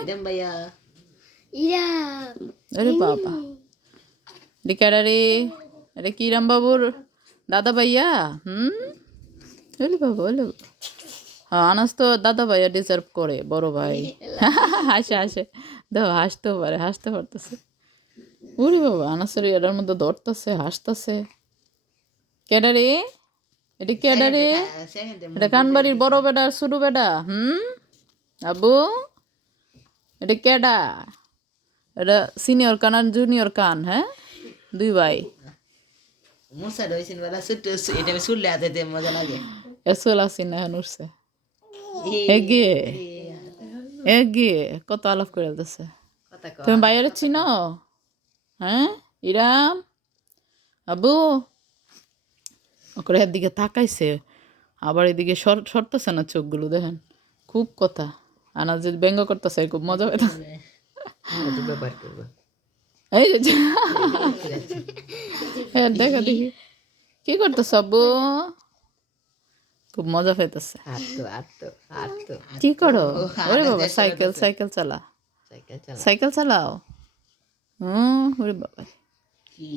ইরাম ভাইয়া আরে বাবা ডিকারা রে এটা কি রাম বাবুর দাদা ভাইয়া ওলে বাবা ওলে হ্যাঁ আনাস তো দাদা ভাইয়া ডিজার্ভ করে বড় ভাই হাসে হাসে দেখো হাসতেও পারে হাসতে পারতেছে ওরে বাবা আনাসের এটার মধ্যে ধরতেছে হাসতেছে কেডা রে এটা কেডা রে এটা কানবাড়ির বড় বেডা আর ছোট বেডা আবু এটা কেডা এটা সিনিয়র কান আর জুনিয়র কান হ্যাঁ দুই ভাই মুসা রইছেন বলা সুট এটা শুনলে আতে মজা লাগে এসল আসিন না এখন উঠছে এগিয়ে এগিয়ে কত আলাপ করে দিতেছে কথা কয় তুমি বাইরে চিনো হ্যাঁ ইরাম আবু ওকে এর দিকে তাকাইছে আবার এদিকে সরতেছে না চোখগুলো দেখেন খুব কথা আনা যদি ব্যঙ্গ করতেছে খুব মজা পেতেছে ব্যবহার করবো এই যে হ্যাঁ দেখা দেখি কি করতেছ আব্বু খুব মজা পেতেছে কি করো ওরে বাবা সাইকেল সাইকেল চালা সাইকেল চালাও ওরে বাবা কি